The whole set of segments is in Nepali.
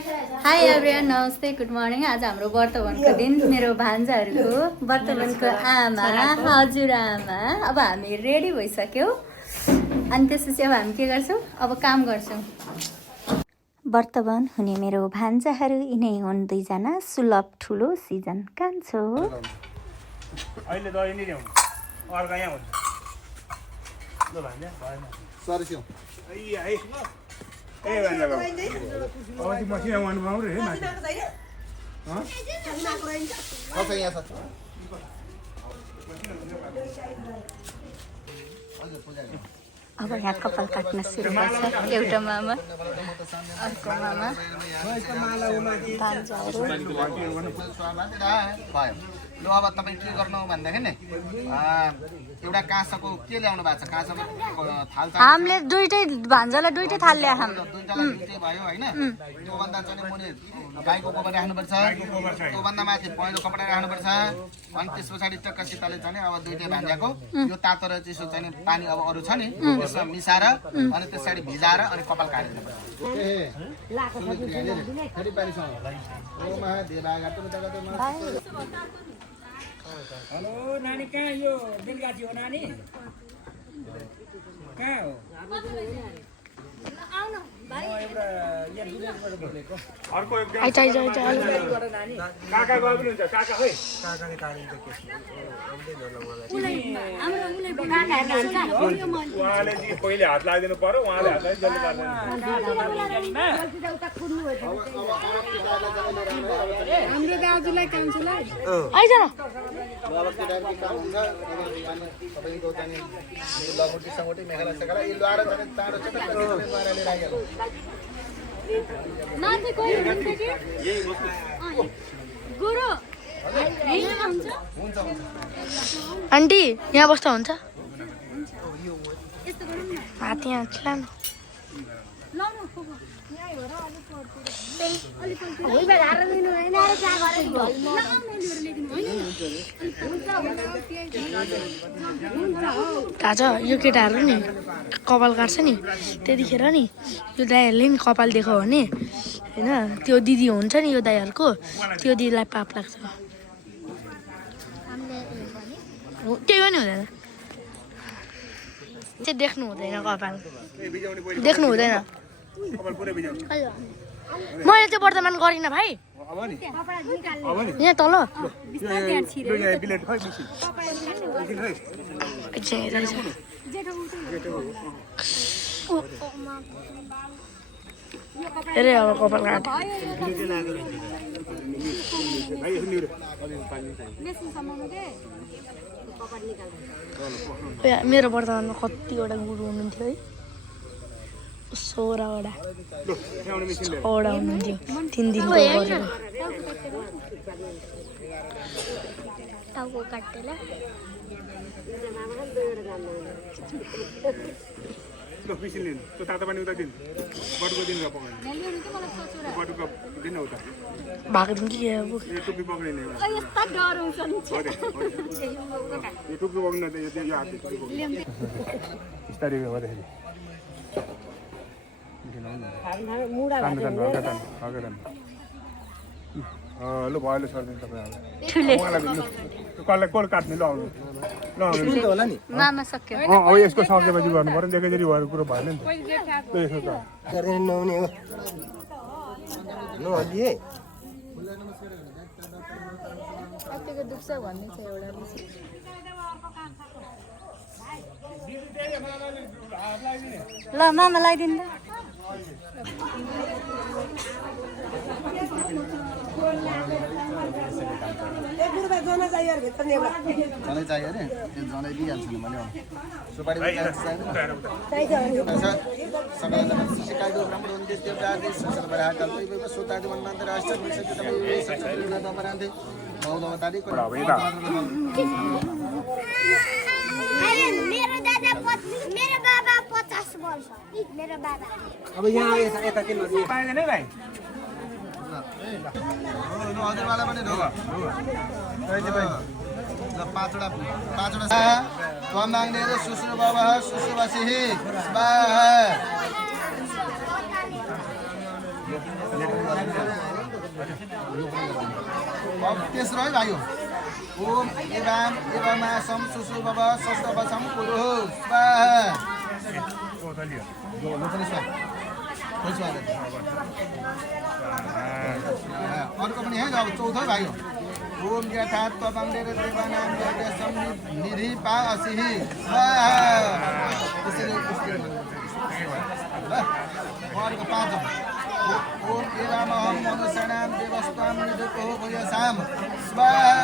हाई एभ्रिवान, नमस्ते, गुड मर्निङ। आज हाम्रो वर्तमानको दिन, मेरो भान्जाहरूको वर्तमानको आमा, हजुरआमा। अब हामी रेडी भइसक्यौँ अनि त्यसपछि अब हामी के गर्छौँ, अब काम गर्छौँ। वर्तमान हुने मेरो भान्जाहरू यिनै हुन्, दुईजना सुलभ ठुलो सिजन कान्छो। अहिले दही नि ल्याउनु अर्का यहाँ हुन्छ ल भान्जा भएन सर्स्यौ ए भान्जा बाबु अब त्यो मसिना वानु पाउँ रे माथि कसै यहाँ छ अब यहाँ कपाल काट्न सुरु गर्छ। एउटा मामा, अर्को मामा, भान्जाहरू। लु अब तपाईँ के गर्नु भन्दाखेरि नि एउटा काँसाको के ल्याउनु भएको छ, काँसाको थाल हामीले दुईटै भान्जालाई दुईटै थाल ल्याए हामी। दुईजनालाई दुईटै भयो होइन। त्योभन्दा चाहिँ मुनि गाईको गोबर राख्नुपर्छ, त्योभन्दा माथि पहेँलो कपडा राख्नुपर्छ। अनि त्यस पछाडि टक्कसितले चाहिँ अब दुईटै भान्जाको यो तातो र चिसो चाहिँ पानी अब अरू छ नि त्यसमा मिसाएर अनि त्यस पछाडि भिजाएर अनि कपाल काटिदिनुपर्छ। हेलो नानी, कहाँ यो बेलगाछी हो नानी? कहाँ हो? एउटा यहाँ दुलेबाट बोलेको। अर्को एकदम काका गयो पनि हुन्छ। काका खै काकाले काटिन्छ उहाँले चाहिँ पहिले हात लगाइदिनु पर्यो, उहाँले हात लगाइ जसले गर्दैन। हाम्रो दाजुलाई कान्छुलाई आन्टी यहाँ बस्दा हुन्छ? हात यहाँ लानु। थाहा छ यो केटाहरू नि कपाल काट्छ नि, त्यतिखेर नि यो दाइहरूले नि कपाल देखायो भने होइन, त्यो दिदी हुन्छ नि यो दाइहरूको, त्यो दिदीलाई पाप लाग्छ। केही पनि हुँदैन, चाहिँ देख्नु हुँदैन, कपाल देख्नु हुँदैन। मैले त्यो वर्तमान गरिनँ भाइ, यहाँ तल हेरे अब कपाल काट। मेरो वर्तमानमा कतिवटा गुरु हुनुहुन्थ्यो है, 16वटा 6वटा हुनुहुन्थ्यो 3 दिनको गरेको। टाउको काटेला ल मिसिन लिनु, त्यो तातो पानी उता दिनु, बटुको दिनु पकाउनु, बटुको दिनु उता भएको दिन के यो टुप्पी पक्रिने यो टुप्पी पक्रिनु यो हातले टुप्पी पक्रिनु बिस्तारै गर्दाखेरि लु भयो ल सर तपाईँलाई कसलाई काट्ने ल आउनु ल मामा सक्यो। अब यसको सकेपछि गर्नु पर्यो, एकैचोटि भएको कुरो भएन नि त। यसो त ल मामा लगाइदिनु। जनै चाहियो अरे त्यो जनै दिइहाल्छ नि मैले सुपारी सबैजना सिकाइदो राम्रो हुन्थ्यो त्यो दादी सुसर बराका कोही सोतादि मन मात्र राष्ट्र मिल्छ त्यो सबै दबरान्थे बहुत तारिख मेरो दादा मेरो बाबा 50 वर्ष मेरो बाबा। अब यहाँ यता के नदिए पाइदैन है भाइ। हजुरवाला पनि ढोग पाँचवटा कम माग्ने सुसु बाबा सुसु बसी अब तेस्रो है भाइ हो ओम एवाम एवमा सम सुसु भव सस्त वसम कुरु स्वाहा अर्को पनि है अब चौथो भाइ हो ओम यथात्व बङ्गेर देवानाम यज्ञसम निधि पा असिहि स्वाहा त्यसरी अर्को पाँचौँ ओम एवामहं मनुष्याणां देवस्तां निधुको भूयसां स्वाहा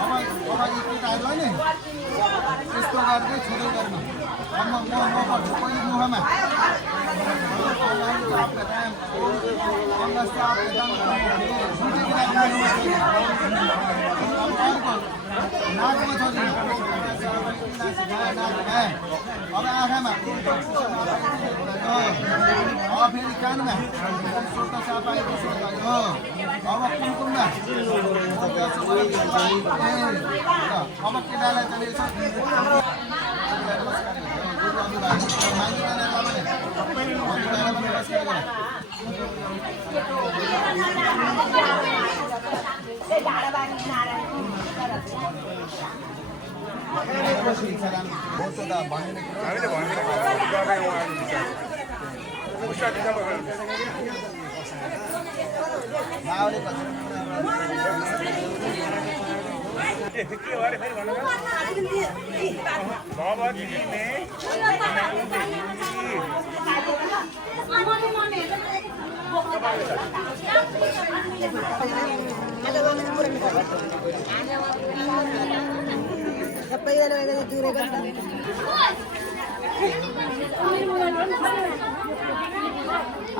अब यी केटाहरूलाई नि यस्तो गर्दै छुँदै गर्नु म भन्छु पहिले मुखमा अब आँखामा अब फेरि कानमा अब कुमकुममा अब केटालाई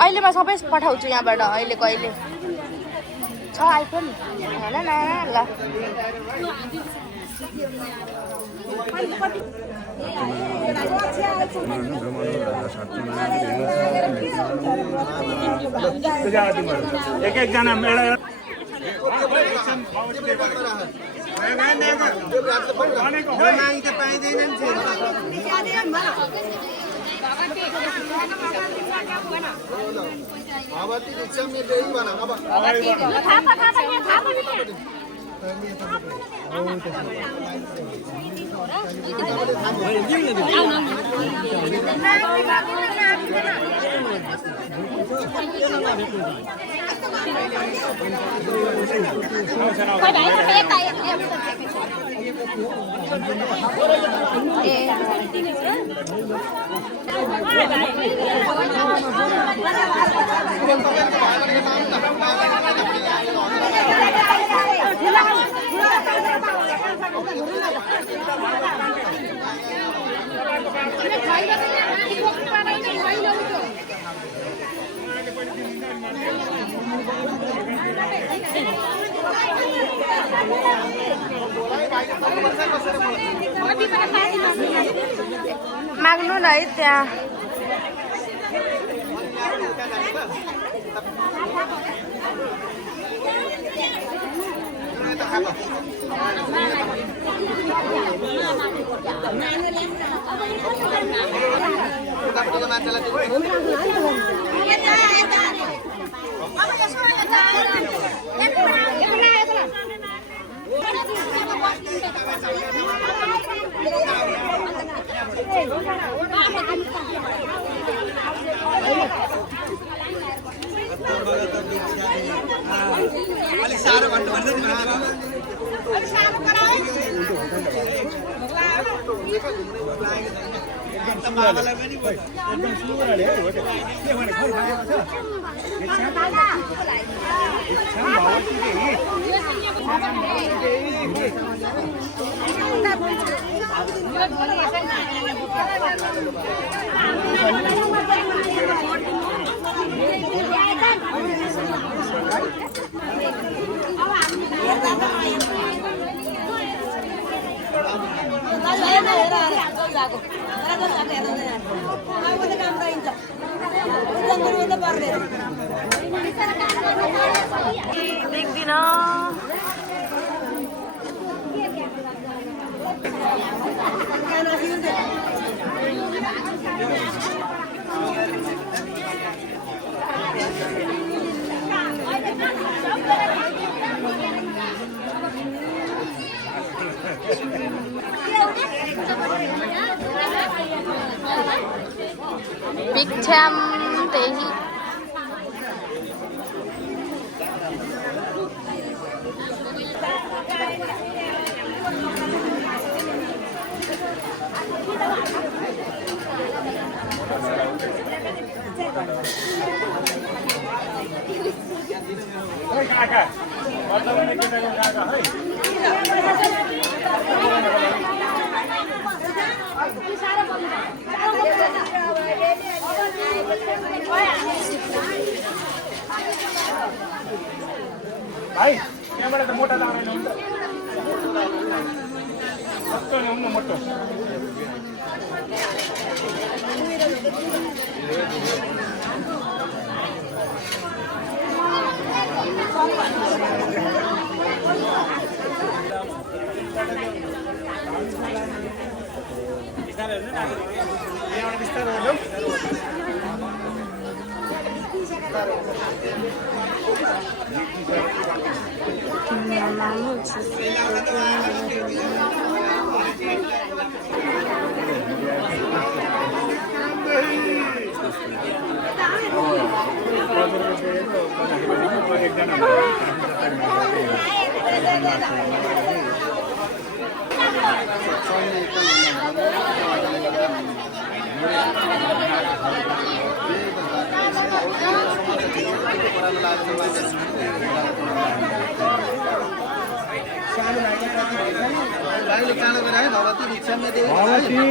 अहिले म सबै पठाउँछु यहाँबाट अहिलेको अहिले छ आइफोन होइन न ल एक एकजना माग्नु न है त्यहाँ देख्दिन भिक्षाम त्यही काका वर्तमानमा केटाको काका है भाइ त्यहाँबाट त मोटा लाँदैन हुन्छ कस्तो ल्याउनु न मोटो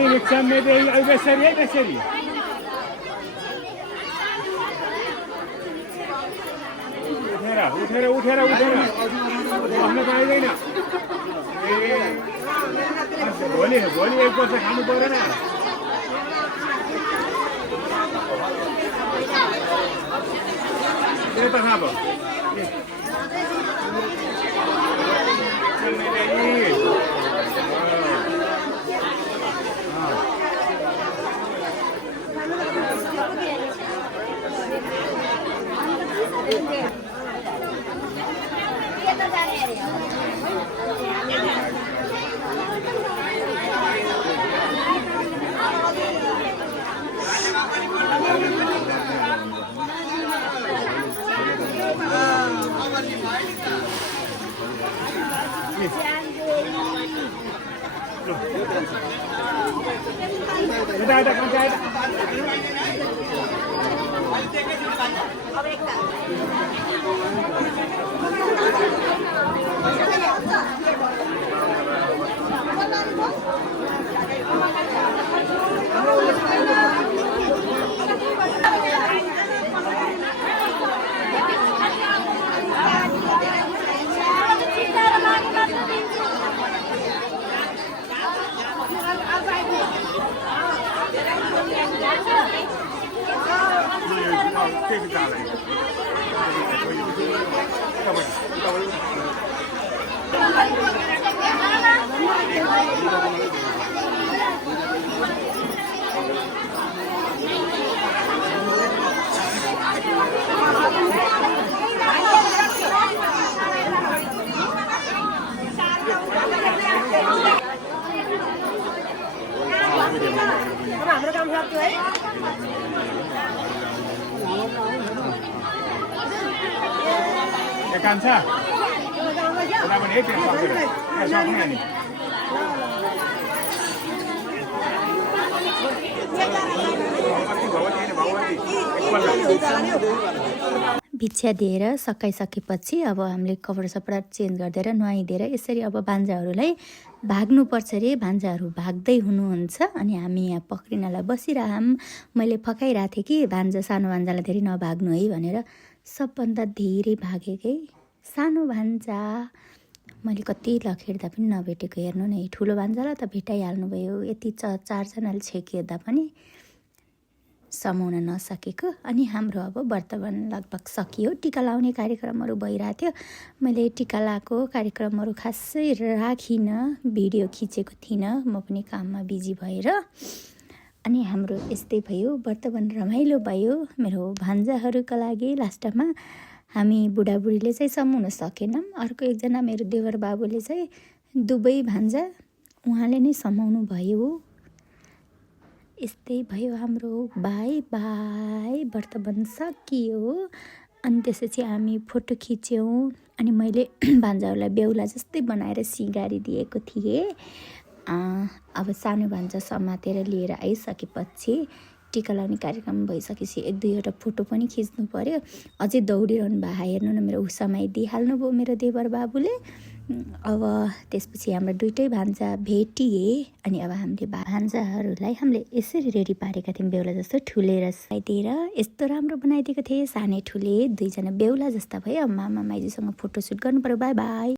रिक्शा में बेसरी है बेसरी उठेर उठेर उठेर बस्न पाइँदैन भोलि भोलि एक वर्ष खानु परेन त्यही त खाब हाम्रो काम सक्यो है काम छ किनभने यति सक्ने नि भिक्षा दिएर सकाइसकेपछि अब हामीले कपडा सपडा चेन्ज गरिदिएर नुहाइदिएर यसरी अब भान्जाहरूलाई भाग्नुपर्छ अरे भान्जाहरू भाग्दै हुनुहुन्छ अनि हामी यहाँ पक्रिनलाई बसिरहौँ मैले फकाइरहेको थिएँ कि भान्जा सानो भान्जालाई धेरै नभाग्नु है भनेर सबभन्दा धेरै भागेकै सानो भान्जा मैले कति लखेर्दा पनि नभेटेको हेर्नु न ठुलो भान्जालाई त भेटाइहाल्नु भयो यति चारजनाले छेकिँदा पनि समाउन नसकेको। अनि हाम्रो अब वर्तमान लगभग सकियो। टिका लाउने कार्यक्रमहरू भइरहेको थियो। मैले टिका लाएको कार्यक्रमहरू खासै राखिनँ, भिडियो खिचेको थिइनँ, म पनि काममा बिजी भएर। अनि हाम्रो यस्तै भयो, वर्तमान रमाइलो भयो मेरो भान्जाहरूका लागि। लास्टमा हामी बुढाबुढीले चाहिँ समाउन सकेनौँ। अर्को एकजना मेरो देवर बाबुले चाहिँ दुवै भान्जा उहाँले नै समाउनु भयो। यस्तै भयो हाम्रो। बाई बाई, वर्तमान सकियो। अनि त्यसपछि हामी फोटो खिच्यौँ। अनि मैले भान्जाहरूलाई बेहुला जस्तै बनाएर सिँगारिदिएको थिएँ। अब सानो भान्जा समातेर लिएर आइसकेपछि टिका लाउने कार्यक्रम भइसकेपछि 1-2वटा फोटो पनि खिच्नु पर्यो। अझै दौडिरहनु भएको, हेर्नु न मेरो समाइदिइहाल्नु भयो मेरो देवर बाबुले। अब त्यसपछि हाम्रो दुइटै भान्जा भेटिए। अनि अब हामीले भान्जाहरूलाई हामीले यसरी रेडी पारेका थियौँ, बेहुला जस्तो ठुलेर साइदिएर यस्तो राम्रो बनाइदिएको थिएँ। सानै ठुले दुईजना बेहुला जस्ता भयो। अब मामा माइजूसँग फोटोसुट गर्नु पर्यो। By by.